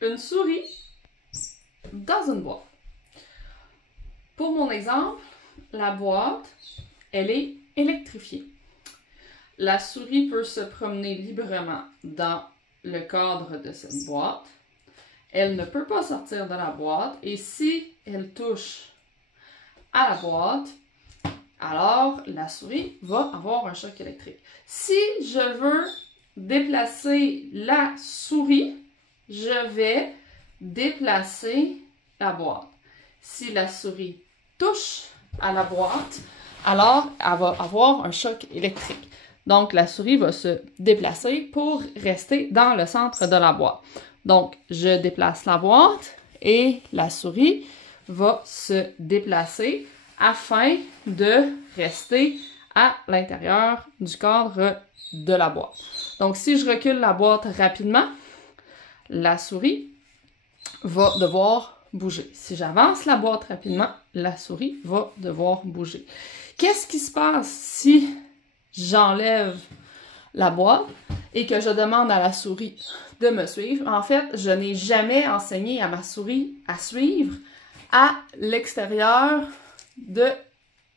une souris dans une boîte. Pour mon exemple, la boîte, elle est électrifiée. La souris peut se promener librement dans le cadre de cette boîte. Elle ne peut pas sortir de la boîte et si elle touche à la boîte, alors la souris va avoir un choc électrique. Si je veux déplacer la souris, je vais déplacer la boîte. Si la souris touche à la boîte, alors elle va avoir un choc électrique. Donc, la souris va se déplacer pour rester dans le centre de la boîte. Donc, je déplace la boîte et la souris va se déplacer afin de rester à l'intérieur du cadre de la boîte. Donc, si je recule la boîte rapidement, la souris va devoir bouger. Si j'avance la boîte rapidement, la souris va devoir bouger. Qu'est-ce qui se passe si j'enlève la boîte et que je demande à la souris de me suivre? En fait, je n'ai jamais enseigné à ma souris à suivre à l'extérieur de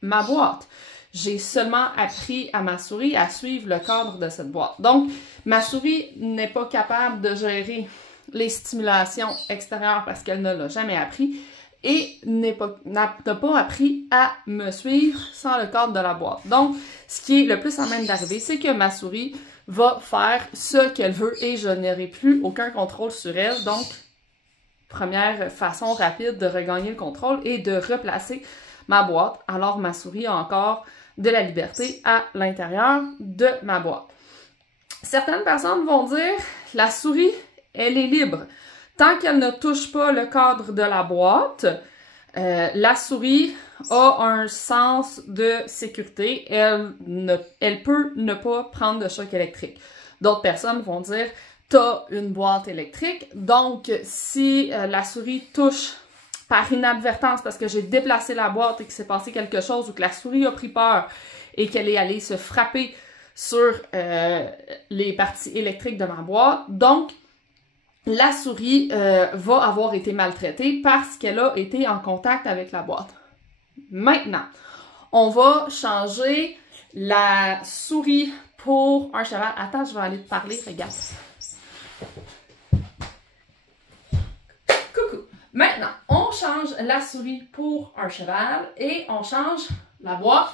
ma boîte. J'ai seulement appris à ma souris à suivre le cadre de cette boîte. Donc, ma souris n'est pas capable de gérer les stimulations extérieures parce qu'elle ne l'a jamais appris et n'a pas appris à me suivre sans le cadre de la boîte. Donc, ce qui est le plus à même d'arriver, c'est que ma souris va faire ce qu'elle veut et je n'aurai plus aucun contrôle sur elle. Donc, première façon rapide de regagner le contrôle est de replacer ma boîte. Alors, ma souris a encore de la liberté à l'intérieur de ma boîte. Certaines personnes vont dire, la souris, elle est libre. Tant qu'elle ne touche pas le cadre de la boîte, la souris a un sens de sécurité. Elle peut ne pas prendre de choc électrique. D'autres personnes vont dire, t'as une boîte électrique, donc si la souris touche par inadvertance parce que j'ai déplacé la boîte et qu'il s'est passé quelque chose ou que la souris a pris peur et qu'elle est allée se frapper sur les parties électriques de ma boîte, donc la souris va avoir été maltraitée parce qu'elle a été en contact avec la boîte. Maintenant, on va changer la souris pour un cheval. Attends, je vais aller te parler, regarde. Coucou! Maintenant, on change la souris pour un cheval et on change la boîte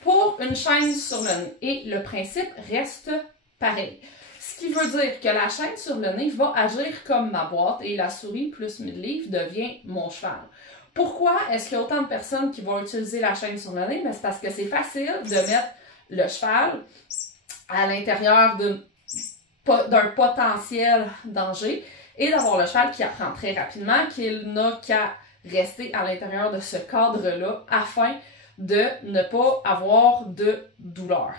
pour une chaîne sur le nez. Et le principe reste pareil. Ce qui veut dire que la chaîne sur le nez va agir comme ma boîte et la souris plus 1000 livres devient mon cheval. Pourquoi est-ce qu'il y a autant de personnes qui vont utiliser la chaîne sur le nez? C'est parce que c'est facile de mettre le cheval à l'intérieur d'un potentiel danger et d'avoir le cheval qui apprend très rapidement qu'il n'a qu'à rester à l'intérieur de ce cadre-là afin de ne pas avoir de douleur.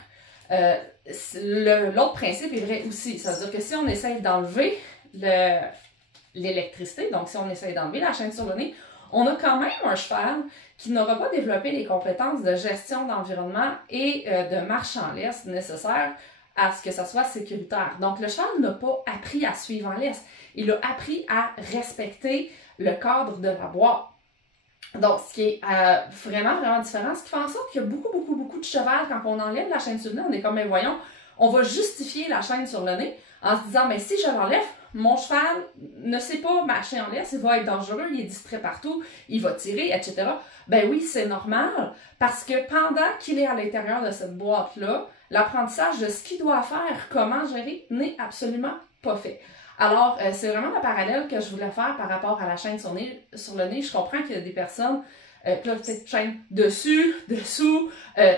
L'autre principe est vrai aussi, c'est-à-dire que si on essaye d'enlever l'électricité, donc si on essaye d'enlever la chaîne sur le nez, on a quand même un cheval qui n'aura pas développé les compétences de gestion d'environnement et de marche en laisse nécessaires à ce que ça soit sécuritaire. Donc le cheval n'a pas appris à suivre en laisse, il a appris à respecter le cadre de la boîte. Donc, ce qui est vraiment, vraiment différent, ce qui fait en sorte qu'il y a beaucoup de cheval, quand on enlève la chaîne sur le nez, on est comme, mais voyons, on va justifier la chaîne sur le nez en se disant, mais si je l'enlève, mon cheval ne sait pas marcher en laisse, il va être dangereux, il est distrait partout, il va tirer, etc. Ben oui, c'est normal, parce que pendant qu'il est à l'intérieur de cette boîte-là, l'apprentissage de ce qu'il doit faire, comment gérer, n'est absolument pas fait. Alors, c'est vraiment le parallèle que je voulais faire par rapport à la chaîne sur le nez. Je comprends qu'il y a des personnes, peut-être chaîne dessus, dessous,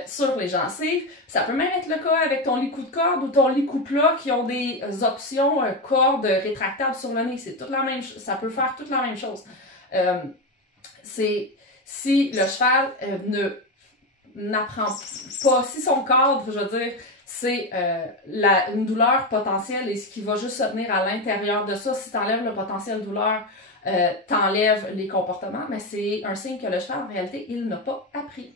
sur les gencives. Ça peut même être le cas avec ton lit coup de corde ou ton lit coup plat qui ont des options cordes rétractables sur le nez. C'est toute la même chose. Ça peut faire toute la même chose. Si le cheval n'apprend pas, si son cadre, je veux dire, c'est une douleur potentielle et ce qui va juste se tenir à l'intérieur de ça. Si tu enlèves le potentiel douleur, tu enlèves les comportements, mais c'est un signe que le cheval, en réalité, il n'a pas appris.